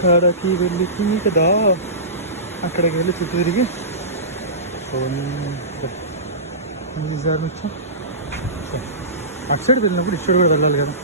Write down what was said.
అక్కడికి వెళ్ళి కదా, అక్కడికి వెళ్ళి చుట్టూ తిరిగి ఈసారి వచ్చాం. అటు సైడ్ వెళ్ళినప్పుడు ఇటు సైడ్ కూడా వెళ్ళాలి కదా.